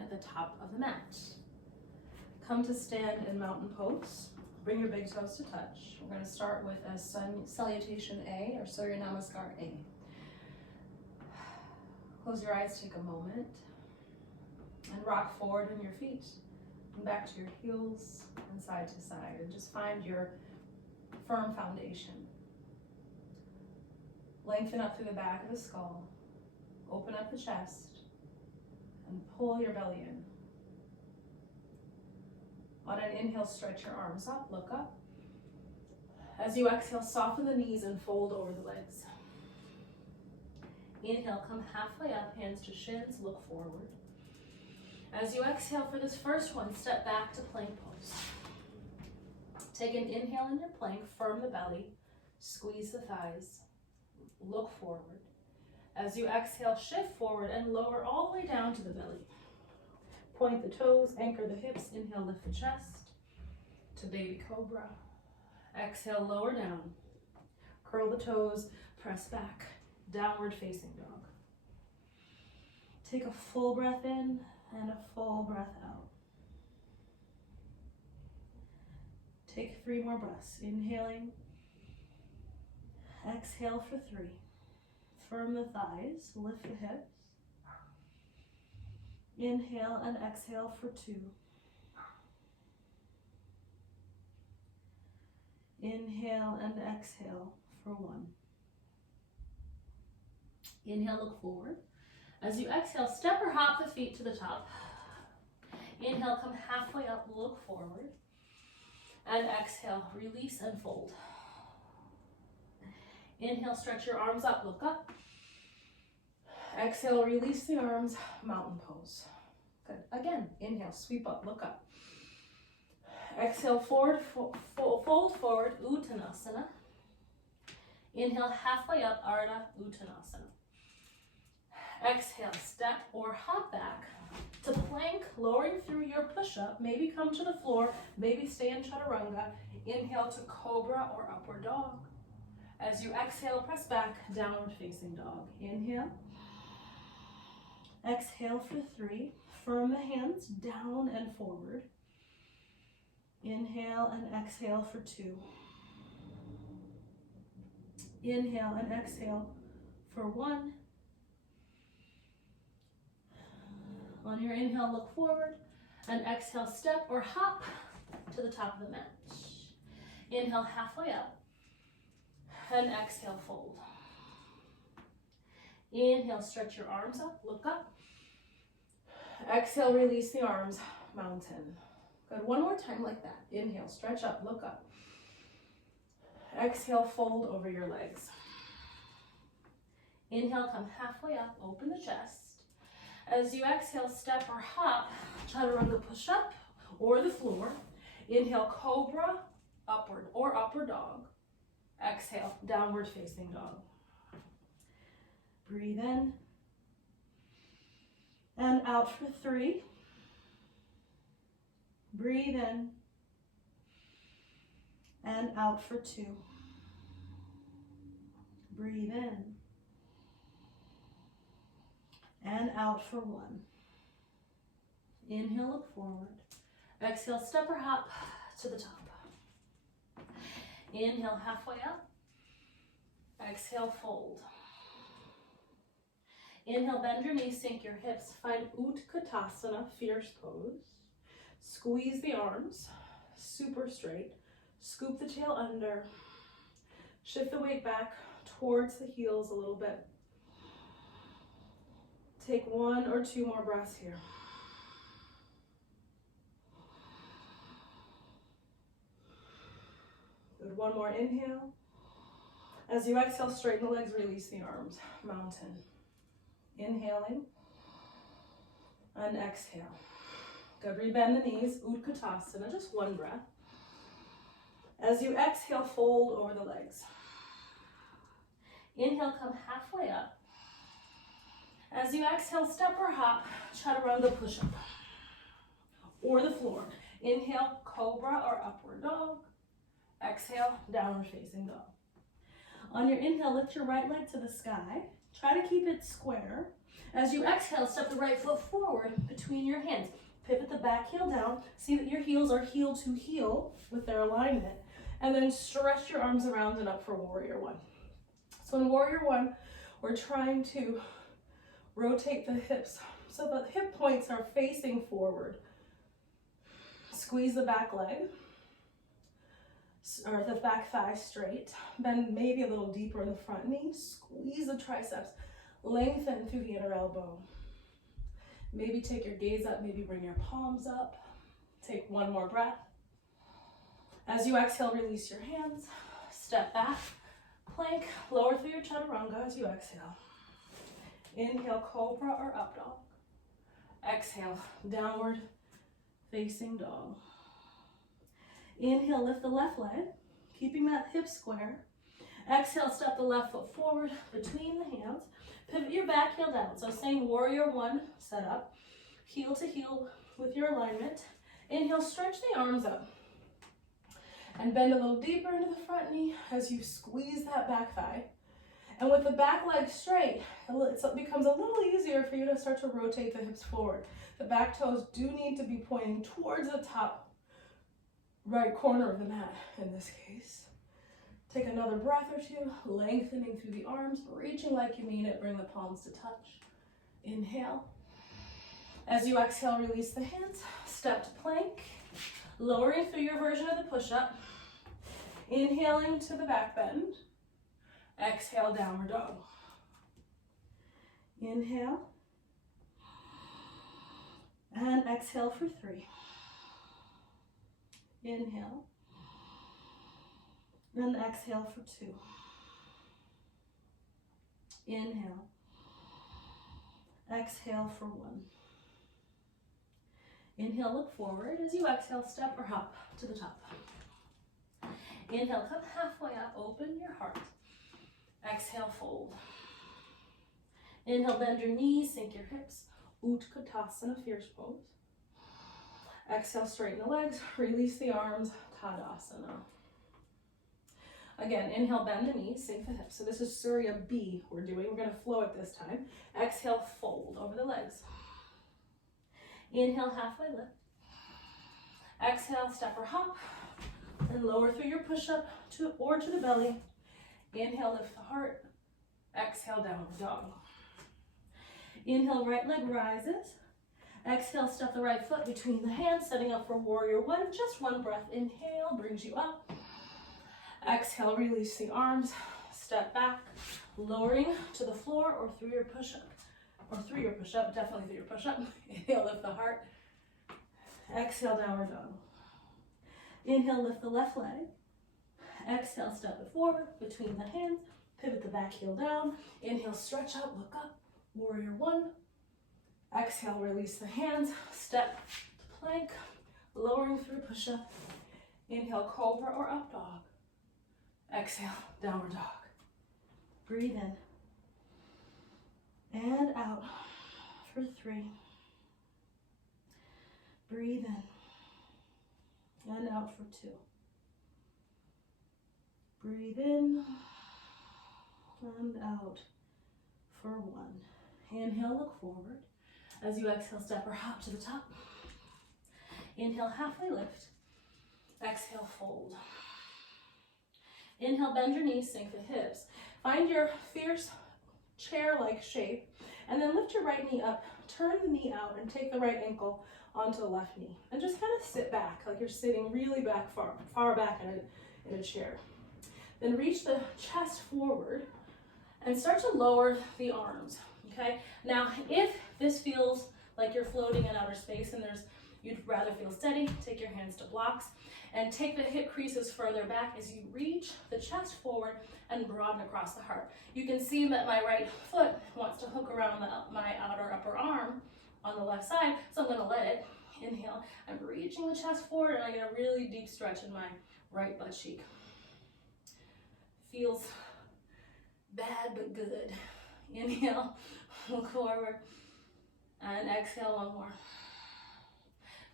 at the top of the mat. Come to stand in mountain pose. Bring your big toes to touch. We're going to start with a sun salutation A, or Surya Namaskar A. Close your eyes, take a moment, and rock forward in your feet and back to your heels and side to side, and just find your firm foundation. Lengthen up through the back of the skull, open up the chest, and pull your belly in. On an inhale, stretch your arms up, look up. As you exhale, soften the knees and fold over the legs. Inhale, come halfway up, hands to shins, look forward. As you exhale for this first one, step back to plank pose. Take an inhale in your plank, firm the belly, squeeze the thighs, look forward. As you exhale, shift forward and lower all the way down to the belly. Point the toes, anchor the hips, inhale, lift the chest to baby cobra. Exhale, lower down. Curl the toes, press back, downward facing dog. Take a full breath in and a full breath out. Take 3 more breaths. Inhaling. Exhale for 3. Firm the thighs, lift the hips. Inhale and exhale for 2. Inhale and exhale for 1. Inhale, look forward. As you exhale, step or hop the feet to the top. Inhale, come halfway up, look forward. And exhale, release and fold. Inhale, stretch your arms up, look up. Exhale, release the arms, mountain pose. Good. Again, inhale, sweep up, look up. Exhale, forward, fold forward, Uttanasana. Inhale, halfway up, Ardha Uttanasana. Exhale, step or hop back to plank, lowering through your push-up. Maybe come to the floor, maybe stay in chaturanga. Inhale to cobra or upward dog. As you exhale, press back, downward facing dog. Inhale. Exhale for 3. Firm the hands down and forward. Inhale and exhale for 2. Inhale and exhale for 1. On your inhale, look forward, and exhale, step or hop to the top of the mat. Inhale, halfway up, and exhale, fold. Inhale, stretch your arms up, look up. Exhale, release the arms, mountain. Good, one more time like that. Inhale, stretch up, look up. Exhale, fold over your legs. Inhale, come halfway up, open the chest. As you exhale, step or hop, chaturanga push-up or the floor. Inhale, cobra, upward or upward dog. Exhale, downward facing dog. Breathe in and out for 3. Breathe in and out for 2. Breathe in and out for 1. Inhale, look forward. Exhale, step or hop to the top. Inhale, halfway up. Exhale, fold. Inhale, bend your knees, sink your hips. Find Utkatasana, fierce pose. Squeeze the arms, super straight. Scoop the tail under. Shift the weight back towards the heels a little bit. Take 1 or 2 more breaths here. Good, 1 more inhale. As you exhale, straighten the legs, release the arms, mountain. Inhaling and exhale. Good, rebend the knees, Utkatasana, just 1 breath. As you exhale, fold over the legs. Inhale, come halfway up. As you exhale, step or hop, chaturanga push-up or the floor. Inhale, cobra or upward dog. Exhale, downward facing dog. On your inhale, lift your right leg to the sky. Try to keep it square. As you exhale, step the right foot forward between your hands. Pivot the back heel down. See that your heels are heel to heel with their alignment. And then stretch your arms around and up for warrior one. So in warrior one, we're trying to rotate the hips so the hip points are facing forward. Squeeze the back leg, or the back thigh straight. Bend maybe a little deeper in the front knee. Squeeze the triceps. Lengthen through the inner elbow. Maybe take your gaze up, maybe bring your palms up. Take one more breath. As you exhale, release your hands. Step back, plank, lower through your chaturanga as you exhale. Inhale, cobra or up dog. Exhale, downward facing dog. Inhale, lift the left leg, keeping that hip square. Exhale, step the left foot forward between the hands. Pivot your back heel down. So same warrior one setup. Heel to heel with your alignment. Inhale, stretch the arms up. And bend a little deeper into the front knee as you squeeze that back thigh. And with the back leg straight, it becomes a little easier for you to start to rotate the hips forward. The back toes do need to be pointing towards the top right corner of the mat in this case. Take another breath or two, lengthening through the arms, reaching like you mean it, bring the palms to touch. Inhale. As you exhale, release the hands, step to plank, lowering through your version of the push-up. Inhaling to the back bend. Exhale, downward dog. Inhale. And exhale for 3. Inhale. And exhale for 2. Inhale. Exhale for 1. Inhale, look forward. As you exhale, step or hop to the top. Inhale, come halfway up, open your heart. Exhale, fold. Inhale, bend your knees, sink your hips. Utkatasana, fierce pose. Exhale, straighten the legs, release the arms, Tadasana. Again, inhale, bend the knees, sink the hips. So this is Surya B we're doing. We're going to flow it this time. Exhale, fold over the legs. Inhale, halfway lift. Exhale, step or hop. And lower through your push-up to the belly. Inhale, lift the heart. Exhale, downward dog. Inhale, right leg rises. Exhale, step the right foot between the hands, setting up for warrior one. Just one breath. Inhale, brings you up. Exhale, release the arms. Step back, lowering to the floor or through your push-up. Definitely through your push-up. Inhale, lift the heart. Exhale, downward dog. Inhale, lift the left leg. Exhale, step it forward between the hands. Pivot the back heel down. Inhale, stretch up, look up. Warrior one. Exhale, release the hands. Step to plank, lowering through push-up. Inhale, cobra or up dog. Exhale, downward dog. Breathe in. And out for 3. Breathe in. And out for 2. Breathe in. And out for 1. Inhale, look forward. As you exhale, step or hop to the top. Inhale, halfway lift. Exhale, fold. Inhale, bend your knees, sink the hips. Find your fierce chair-like shape, and then lift your right knee up, turn the knee out, and take the right ankle onto the left knee. And just kind of sit back, like you're sitting really back, far back in a chair. Then reach the chest forward and start to lower the arms, okay? Now, if this feels like you're floating in outer space and you'd rather feel steady, take your hands to blocks and take the hip creases further back as you reach the chest forward and broaden across the heart. You can see that my right foot wants to hook around my outer upper arm on the left side, so I'm gonna let it. Inhale, I'm reaching the chest forward and I get a really deep stretch in my right butt cheek. Feels bad but good. Inhale, look forward, and exhale, one more.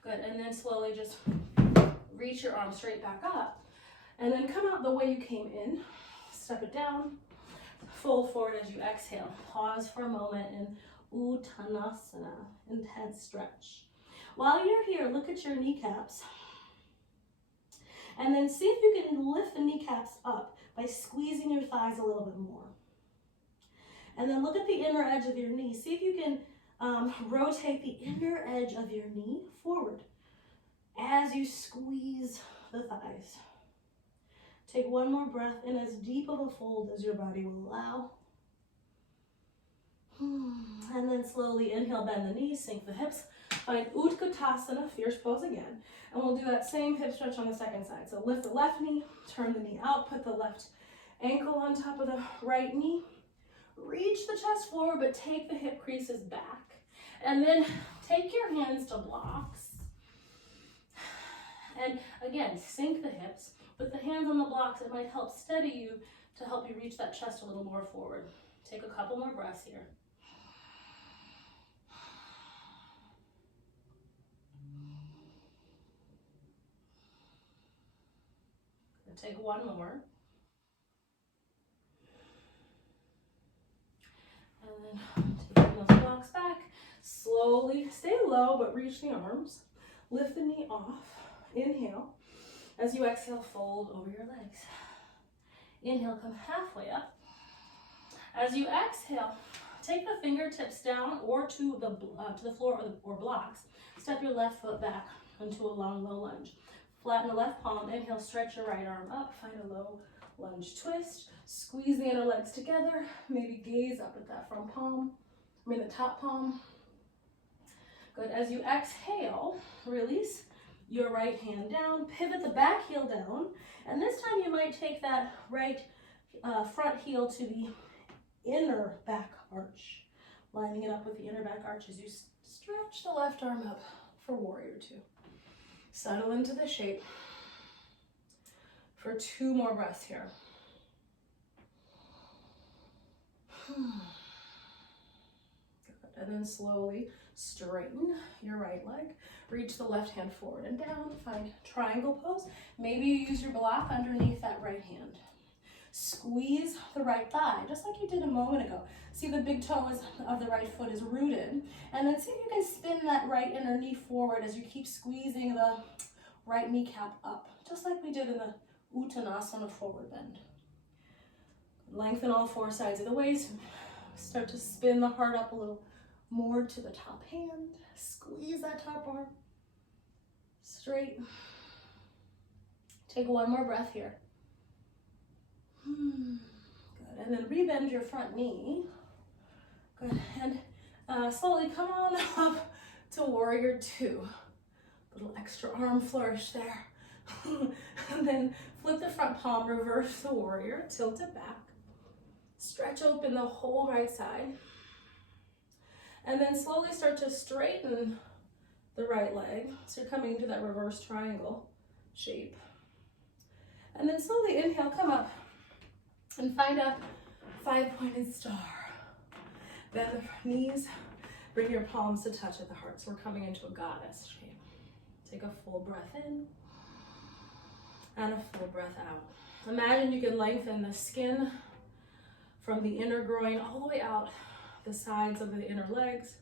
Good, and then slowly just reach your arm straight back up, and then come out the way you came in, step it down, fold forward as you exhale. Pause for a moment in Uttanasana, intense stretch. While you're here, look at your kneecaps. And then see if you can lift the kneecaps up by squeezing your thighs a little bit more. And then look at the inner edge of your knee. See if you can rotate the inner edge of your knee forward as you squeeze the thighs. Take one more breath in as deep of a fold as your body will allow. And then slowly inhale, bend the knees, sink the hips. Find Utkatasana, fierce pose again. And we'll do that same hip stretch on the second side. So lift the left knee, turn the knee out, put the left ankle on top of the right knee. Reach the chest forward, but take the hip creases back. And then take your hands to blocks. And again, sink the hips. With the hands on the blocks, it might help steady you to help you reach that chest a little more forward. Take a couple more breaths here. Take one more. And then taking those blocks back. Slowly, stay low, but reach the arms. Lift the knee off. Inhale. As you exhale, fold over your legs. Inhale, come halfway up. As you exhale, take the fingertips down or to the floor or blocks. Step your left foot back into a long, low lunge. Flatten the left palm. Inhale, stretch your right arm up. Find a low lunge twist. Squeeze the inner legs together. Maybe gaze up at that front palm. The top palm. Good. As you exhale, release your right hand down. Pivot the back heel down. And this time you might take that right front heel to the inner back arch. Lining it up with the inner back arch as you stretch the left arm up for warrior two. Settle into the shape for 2 more breaths here. Good. And then slowly straighten your right leg. Reach the left hand forward and down. Find triangle pose. Maybe you use your block underneath that right hand. Squeeze the right thigh, just like you did a moment ago. See the big toe of the right foot is rooted. And then see if you can spin that right inner knee forward as you keep squeezing the right kneecap up, just like we did in the Uttanasana forward bend. Lengthen all 4 sides of the waist. Start to spin the heart up a little more to the top hand. Squeeze that top arm. Straight. Take 1 more breath here. Good. And then rebend your front knee. Good. And slowly come on up to warrior two. Little extra arm flourish there. And then flip the front palm, reverse the warrior, tilt it back. Stretch open the whole right side. And then slowly start to straighten the right leg. So you're coming into that reverse triangle shape. And then slowly inhale, come up and find a 5-pointed star. Bend the knees, bring your palms to touch at the heart. So we're coming into a goddess shape. Take a full breath in and a full breath out. Imagine you can lengthen the skin from the inner groin all the way out the sides of the inner legs,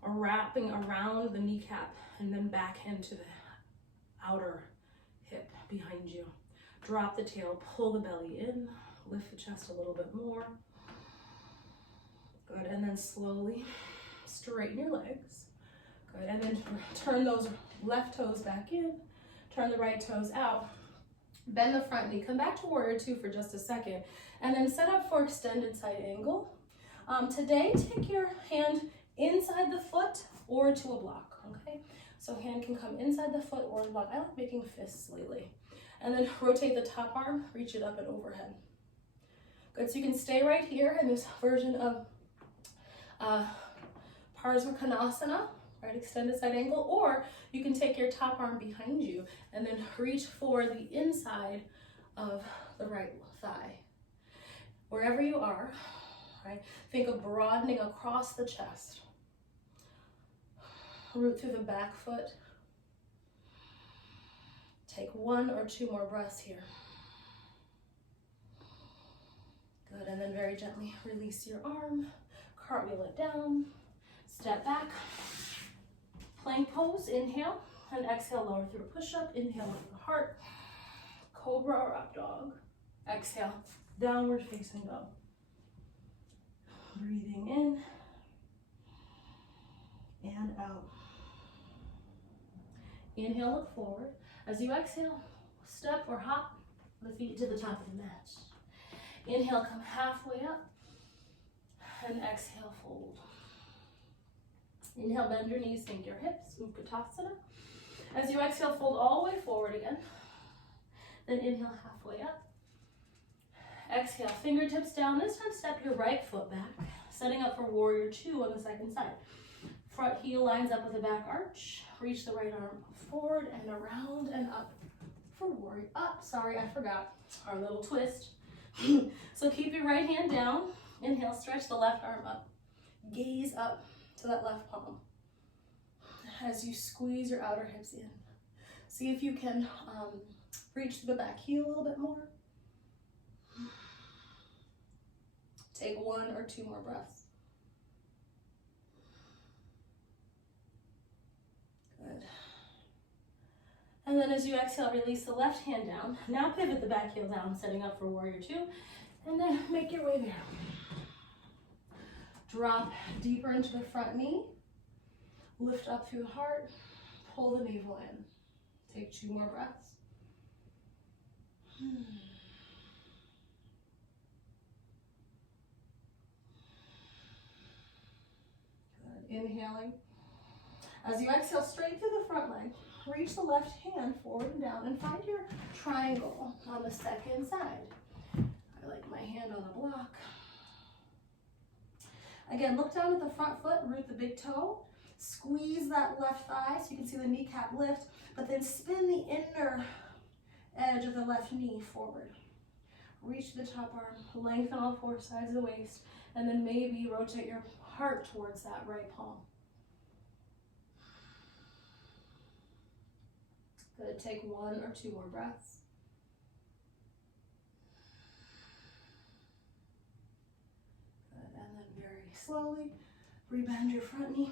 or wrapping around the kneecap and then back into the outer hip behind you. Drop the tail, pull the belly in, lift the chest a little bit more. Good, and then slowly straighten your legs. Good, and then turn those left toes back in, turn the right toes out. Bend the front knee, come back to warrior two for just a second, and then set up for extended side angle. Today, take your hand inside the foot or to a block, okay? So hand can come inside the foot or the block. I like making fists lately. And then rotate the top arm, reach it up and overhead. Good, so you can stay right here in this version of Parsvakonasana, right, extended side angle, or you can take your top arm behind you and then reach for the inside of the right thigh. Wherever you are, right, think of broadening across the chest. Root through the back foot. Take 1 or 2 more breaths here. Good, and then very gently release your arm. cartwheel it down, step back, plank pose, inhale, and exhale, lower through a push-up, inhale with the heart, cobra or up dog, exhale, downward facing dog. Breathing in and out. Inhale, look forward. As you exhale, step or hop the feet to the top of the mat. Inhale, come halfway up, and exhale, fold. Inhale, bend your knees, sink your hips, Utkatasana. As you exhale, fold all the way forward again. Then inhale, halfway up. Exhale, fingertips down. This time, step your right foot back, setting up for warrior two on the second side. Front heel lines up with the back arch. Reach the right arm forward and around and up for warrior up. Sorry, I forgot our little twist. So keep your right hand down. Inhale, stretch the left arm up. Gaze up to that left palm. As you squeeze your outer hips in. See if you can reach to the back heel a little bit more. Take 1 or 2 more breaths. Good. And then as you exhale, release the left hand down. Now pivot the back heel down, setting up for warrior two. And then make your way there. Drop deeper into the front knee. Lift up through the heart. Pull the navel in. Take 2 more breaths. Good. Inhaling. As you exhale, straight through the front leg. Reach the left hand forward and down and find your triangle on the second side. I like my hand on a block. Again, look down at the front foot, root the big toe. Squeeze that left thigh so you can see the kneecap lift, but then spin the inner edge of the left knee forward. Reach the top arm, lengthen all 4 sides of the waist, and then maybe rotate your heart towards that right palm. Good, take 1 or 2 more breaths. Good, and then very slowly, rebend your front knee.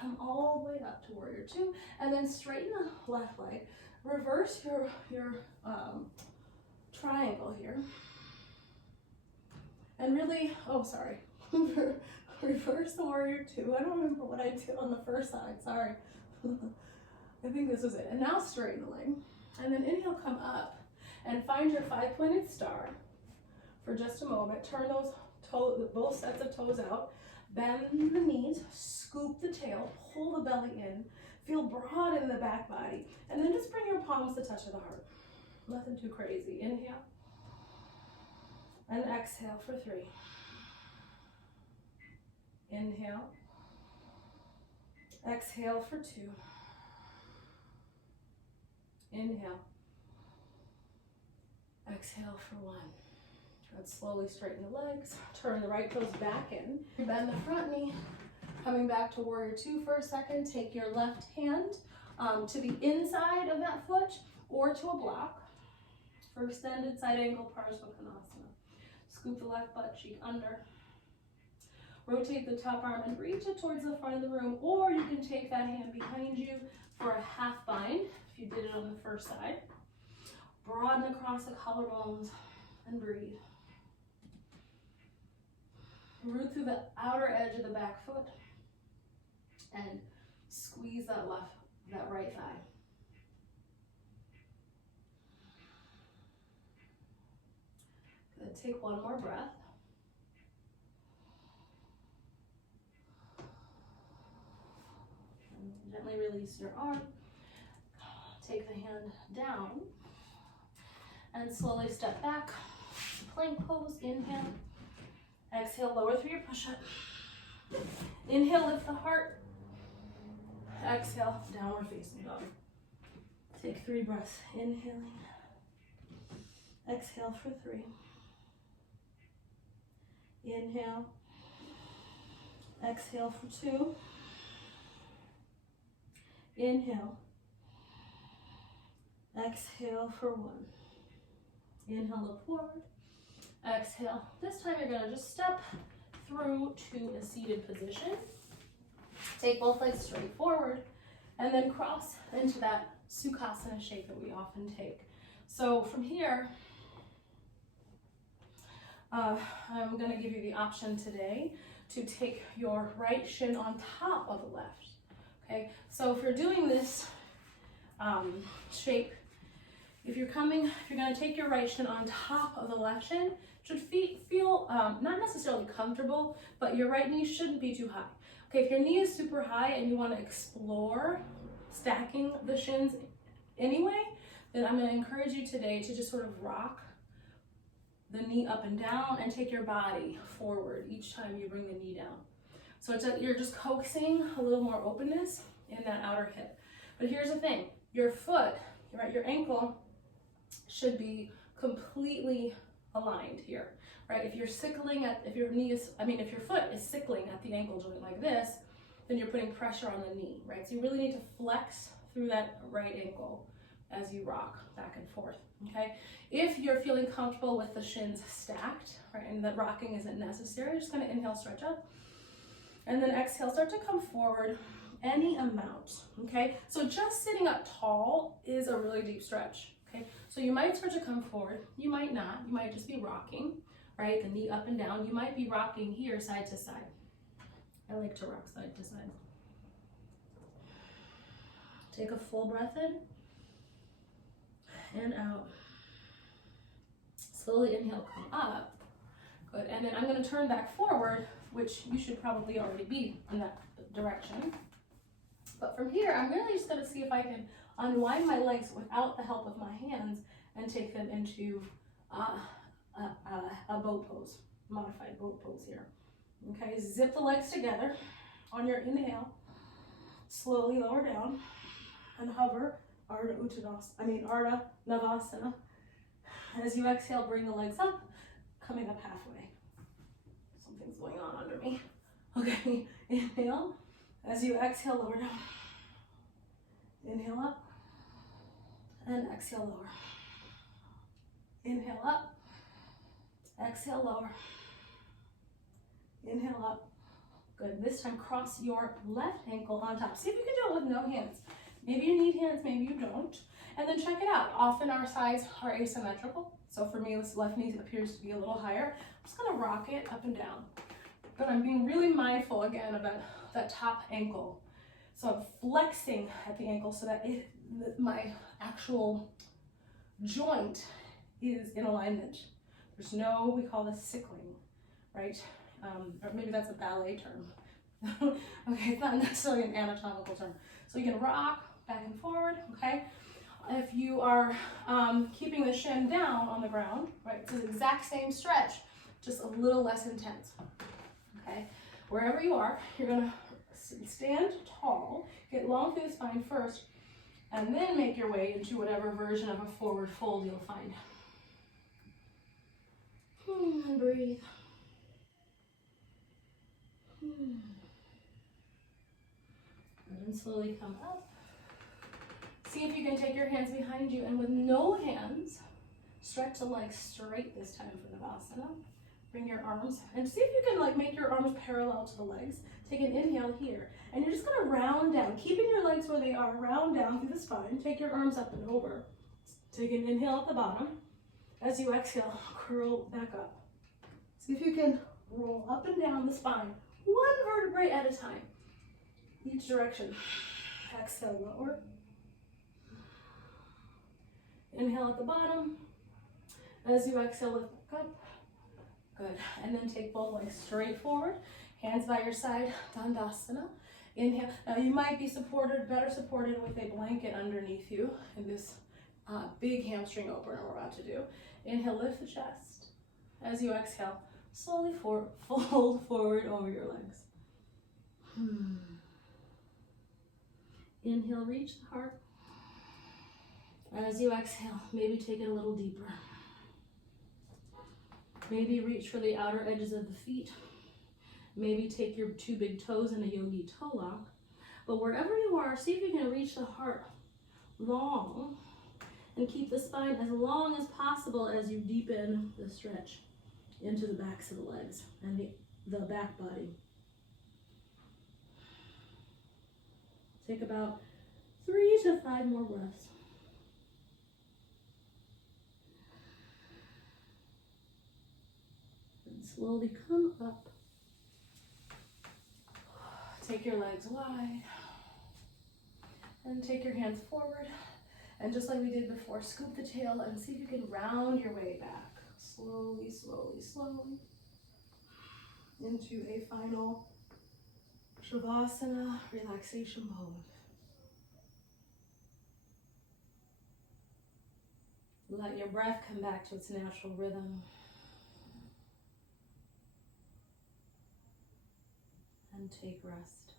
Come all the way up to warrior two, and then straighten the left leg. Reverse your triangle here. And really, reverse the warrior two. I don't remember what I did on the first side, sorry. I think this was it. And now straighten the leg. And then inhale, come up and find your 5-pointed star for just a moment. Turn those both sets of toes out. Bend the knees, scoop the tail, pull the belly in, feel broad in the back body, and then just bring your palms to touch of the heart. Nothing too crazy. Inhale, and exhale for 3. Inhale, exhale for 2. Inhale, exhale for 1. Good. Slowly straighten the legs, turn the right toes back in, bend the front knee, coming back to warrior two for a second. Take your left hand to the inside of that foot or to a block for extended side angle Parsvakonasana. Scoop the left butt cheek under. Rotate the top arm and reach it towards the front of the room, or you can take that hand behind you for a half bind if you did it on the first side. Broaden across the collarbones and breathe. Root through the outer edge of the back foot and squeeze that right thigh. Good. Take 1 more breath. And gently release your arm. Take the hand down and slowly step back. Plank pose. Inhale. Exhale, lower through your push-up. Inhale, lift the heart. Exhale, downward facing dog. Take 3 breaths. Inhaling. Exhale for 3. Inhale. Exhale for 2. Inhale. Exhale for 1. Inhale, look forward. Exhale. This time you're going to just step through to a seated position. Take both legs straight forward and then cross into that Sukhasana shape that we often take. So from here, I'm going to give you the option today to take your right shin on top of the left. Okay, so if you're doing this shape, if you're going to take your right shin on top of the left shin, it should feel not necessarily comfortable, but your right knee shouldn't be too high. Okay, if your knee is super high and you want to explore stacking the shins anyway, then I'm going to encourage you today to just sort of rock the knee up and down and take your body forward each time you bring the knee down. So it's you're just coaxing a little more openness in that outer hip. But here's the thing, your foot, right, your ankle should be completely aligned here, right? If your foot is sickling at the ankle joint like this, then you're putting pressure on the knee, right? So you really need to flex through that right ankle as you rock back and forth, okay? If you're feeling comfortable with the shins stacked, right, and that rocking isn't necessary, just gonna inhale, stretch up, and then exhale, start to come forward any amount, okay? So just sitting up tall is a really deep stretch, okay? So you might start to come forward, you might not, you might just be rocking, right? The knee up and down, you might be rocking here side to side. I like to rock side to side. Take a full breath in and out. Slowly inhale, come up. Good, and then I'm gonna turn back forward, which you should probably already be in that direction. But from here, I'm really just gonna see if I can unwind my legs without the help of my hands and take them into a boat pose, modified boat pose here. Okay, zip the legs together on your inhale. Slowly lower down and hover, Ardha Navasana. As you exhale, bring the legs up, coming up halfway. Something's going on under me. Okay, inhale. As you exhale, lower down. Inhale up and exhale, lower. Inhale up, exhale, lower. Inhale up. Good. This time, cross your left ankle on top. See if you can do it with no hands. Maybe you need hands, maybe you don't. And then check it out. Often our sides are asymmetrical. So for me, this left knee appears to be a little higher. I'm just gonna rock it up and down. But I'm being really mindful again about that top ankle. So I'm flexing at the ankle so that my actual joint is in alignment. There's no, we call this sickling, right? Or maybe that's a ballet term. Okay, it's not necessarily an anatomical term. So you can rock back and forward, okay? If you are keeping the shin down on the ground, right, it's the exact same stretch, just a little less intense, okay? Wherever you are, you're gonna stand tall, get long through the spine first, and then make your way into whatever version of a forward fold you'll find. And breathe. And then slowly come up. See if you can take your hands behind you, and with no hands, stretch the legs straight this time for Navasana. Bring your arms, and see if you can make your arms parallel to the legs. Take an inhale here, and you're just gonna round down, keeping your legs where they are, round down through the spine. Take your arms up and over. Take an inhale at the bottom. As you exhale, curl back up. See if you can roll up and down the spine, one vertebrae at a time, each direction. Exhale, lower. Inhale at the bottom. As you exhale, lift back up. Good. And then take both legs straight forward, hands by your side, Dandasana. Inhale. Now you might be better supported with a blanket underneath you in this big hamstring opener we're about to do. Inhale, lift the chest. As you exhale, slowly fold forward over your legs. Inhale, reach the heart. As you exhale, maybe take it a little deeper. Maybe reach for the outer edges of the feet. Maybe take your two big toes in a yogi toe lock. But wherever you are, see if you can reach the heart long and keep the spine as long as possible as you deepen the stretch into the backs of the legs and the the back body. Take about 3 to 5 more breaths. And slowly come up. Take your legs wide. And take your hands forward. And just like we did before, scoop the tail and see if you can round your way back. Slowly, slowly, slowly. Into a final Shavasana relaxation pose. Let your breath come back to its natural rhythm. And take rest.